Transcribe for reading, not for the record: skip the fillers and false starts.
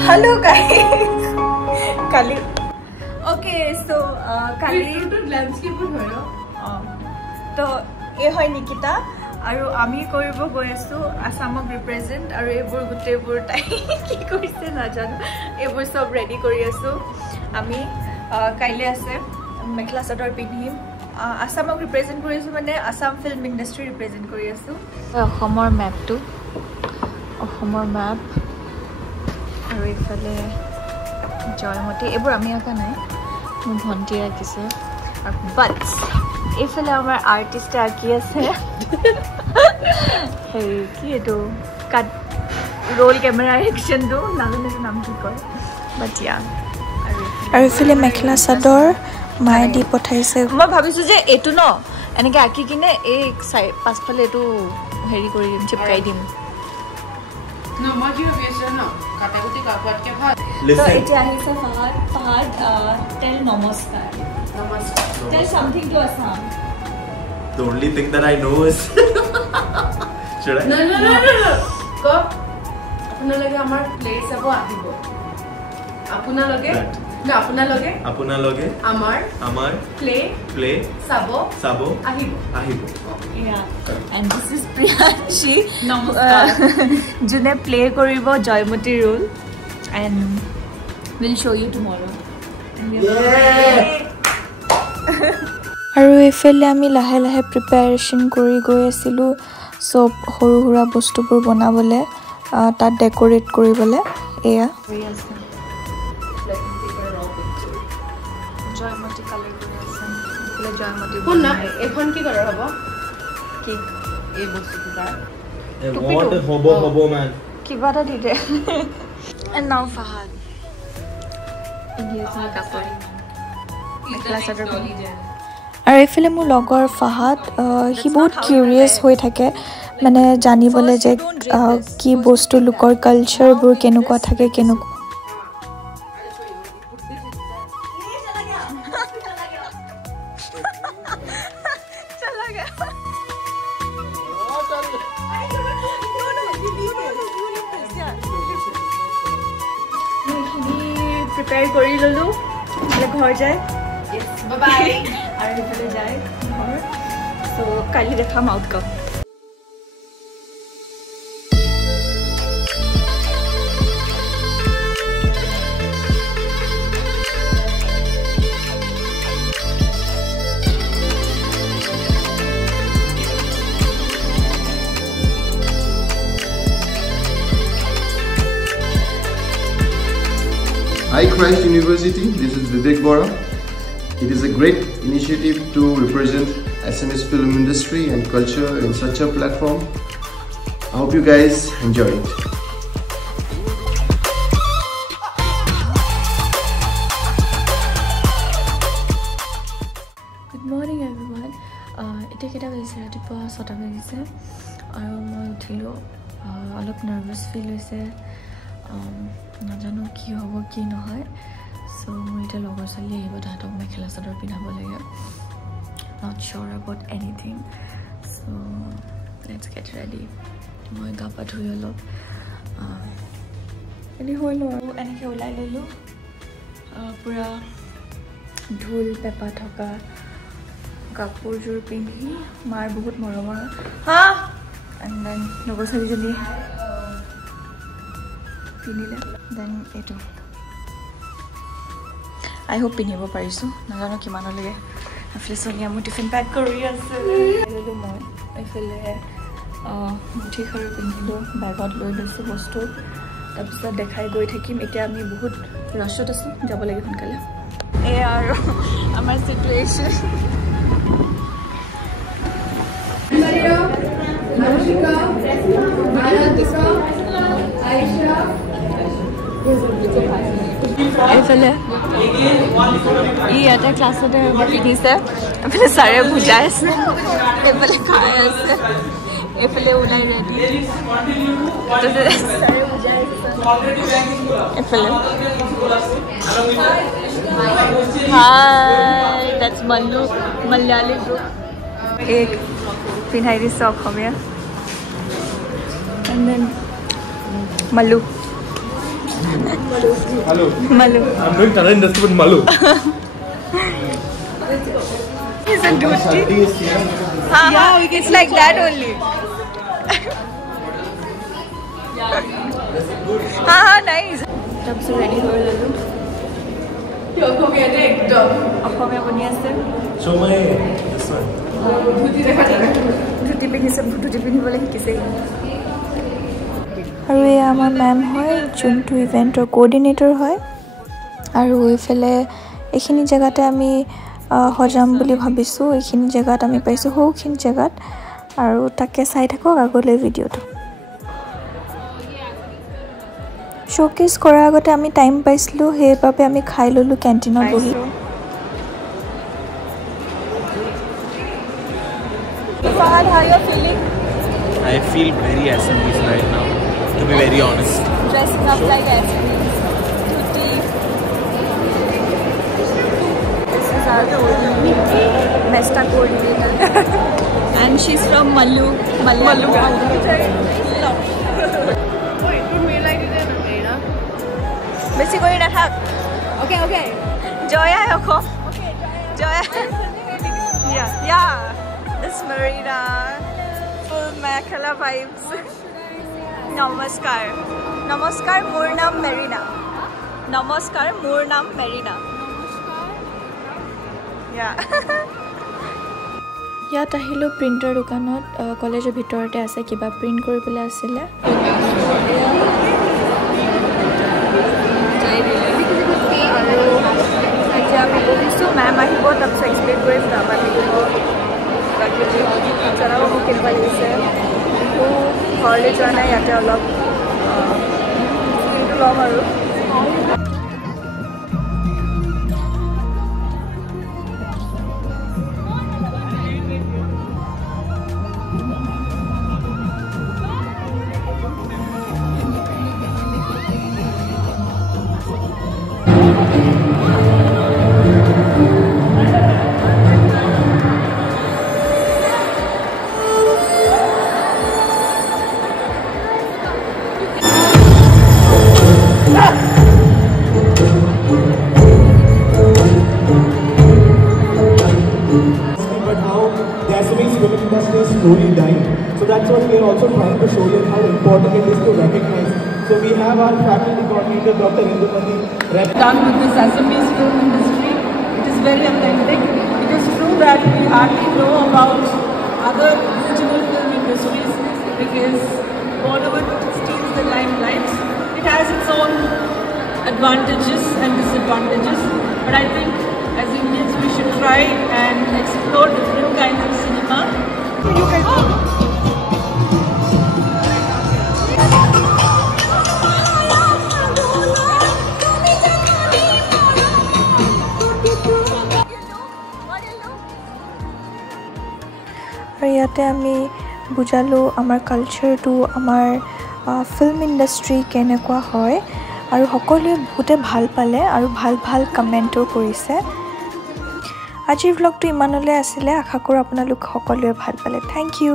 Hello guys. Kali. Okay, so Kali to landscape hoyo. To e hoy Nikita aru ami koribo goi asu Assamok represent aru ebur gutebur tai ki korise na janu ebur sob ready kori asu ami kaile ase mekhla sador pinhim Assamok represent kori asu mane Assam film industry represent kori asu Ohomor map tu Ohomor map aru ifale joymoti ebur ami aka nai mo bhanti akise but ifale amar artist aki ase hey ki eto cut roll camera action do nalone naam ki kore but yeah aru ifale mekhla sador mai di pothaise মই ভাবিছো যে এটো ন এনেকে আকি কিনে এই পাছফালে এটো হেৰি কৰি দিম চিপকাই দিম No, মই কি ভাবি আছো ন কাটাগুটি কাপত কে ভাল তো এটা আহিছে Fahadh tell namaskar tell something to Assam. The only thing that I know is should I? No. Ko আপোনালোকে আমাৰ প্লেস আব আহিব আপোনালোকে না আপোনালোকে আমাৰ প্লে সাবো আহিব Yeah, and this is Priyanshi. Namaskar. June play koribo Joymoti role, and we'll show you tomorrow. aru ifale ami lahe lahe preparation kori goi asilu sob horu hura bostupur banabole ta decorate koribole eya Joymoti color kori ase pula Joymoti শুনা এখন কি কৰা হ'ব কি এই বস্তুটো তাৰ What hobo man. kiba ta dide and now Fahad India's makeup mekhla sador আৰু ifale মোৰ লগৰ ফাহাদ হি বহুত কিউৰিয়াছ হৈ থাকে মানে জানিবলে যে কি বস্তু লোকৰ কালচাৰ বোৰ কেনেকুৱা থাকে কেনেকুৱা prepare kori lolu le ghor jay yes bye bye aru ifale jay ghor so kali dekham outcome Hi Christ University, this is Vivek Bora. It is a great initiative to represent Assamese film industry and culture in such a platform. I hope you guys enjoy it. Good morning everyone. Ite keta baise ratipa 6ta bagise aru moi uthilo alop nervous feel hoise নাজানো কি হ'ব কি নহয় so মই এটা লগৰ চালি আহিব তাহাঁতক মেখেলা চাদৰ পিন্ধাব লাগে not sure about anything so let's get ready মই গা পা ধুই অলপ এনে হলো এনেকে ওলাই ললো পুৰা ঢোল পেপা থকা কাপোৰযোৰ পিন্ধি মাৰ বহুত মৰমৰ হা and then লগৰ চালিজনী পিনিলে দেন এটো I hope পিনিব পাৰিছো নাজানো কিমান লাগে আফলে সোনিয়া মই টিফিন প্যাক কৰি আছে ললো মই এফলে মুঠি খৰ পিনিলো ব্যাগত লৈ লৈছো বস্তু তাৰপিছত দেখাই গৈ থাকিম এতিয়া আমি বহুত ৰছত আছো যাব লাগে সোনকালে এ আৰু আমাৰ সিচুৱেচন নমস্কাৰ আৰাধিকা আয়েশা এইফালে ইয়াতে ক্লাছতে পিন্ধিছে এইফালে ছাৰে বুজাই আছে এইফালে খাই আছে এইফালে ওলাই ৰেডি ছাৰে বুজাই আছে এইফালে হাই দ্যাটছ মল্লু মলয়ালি গ্ৰুপ এক পিন্ধাই দিছে Assamese and then Mallu Malu. Malu. I'm doing Kannada industry with Malu. He's a duty. Yeah, it's like that only. Nice. Jab se ready ho lalo. Akhomia bani ase. Show my this one. Dhuti pinise dhuti pinibole hikise. আৰু এয়া আমাৰ ma'am হয় যোনটো ইভেণ্টৰ coordinator হয় আৰু এইফালে এইখিনি জেগাতে আমি সজাম বুলি ভাবিছোঁ এইখিনি জেগাত আমি পাইছোঁ সৌখিনি জেগাত আৰু তাকে চাই থাকক আগলৈ ভিডিঅ'টো শ্ব'কেছ কৰাৰ আগতে আমি টাইম পাইছিলোঁ সেইবাবে আমি খাই ল'লোঁ কেণ্টিনত বহি Fahad, how you feeling? I feel very Assamese right now, to be very honest. Dressing up like Assamese. Dhuti. This is our coordinator, Mesta coordinator. And she's from Malu. Malu. Besi kori na thak. Okay. Joya yoko. Okay, Joya. Yeah. This Marina. Full Mekhala vibes. Namaskar. Namaskar, মোৰ নাম Marina. Namaskar, মোৰ নাম Marina. Yeah. ইয়াত আহিলোঁ printer দোকানত কলেজৰ ভিতৰতে আছে কিবা প্ৰিণ্ট কৰিবলৈ আছিলে এতিয়া আমি বহিছোঁ মেম আহিব তাৰপিছত এক্সপ্লেইন কৰিম তাৰপৰা জনাব মোক কেনেকুৱা লাগিছে ঘৰলৈ যোৱা নাই ইয়াতে অলপ ফিলটো ল'ম আৰু slowly dying. So that's what we are also trying to show you how important it is to recognize. So we have our faculty coordinator, Dr. Indumati, done with this Assamese film industry. It is very authentic. It is true that we hardly know about other regional film industries because Bollywood steals the limelight. It has its own advantages and disadvantages. But I think as Indians we should try and explore different kinds of cinema. You can go. আৰু ইয়াতে আমি বুজালোঁ আমাৰ কালচাৰটো আমাৰ film industry কেনেকুৱা হয় আৰু সকলোৱে বহুতে ভাল পালে আৰু ভাল কমেণ্টো কৰিছে আজিৰ ভ্লগটো ইমানলৈ আছিলে আশা কৰোঁ আপোনালোক সকলোৱে ভাল পালে থেংক ইউ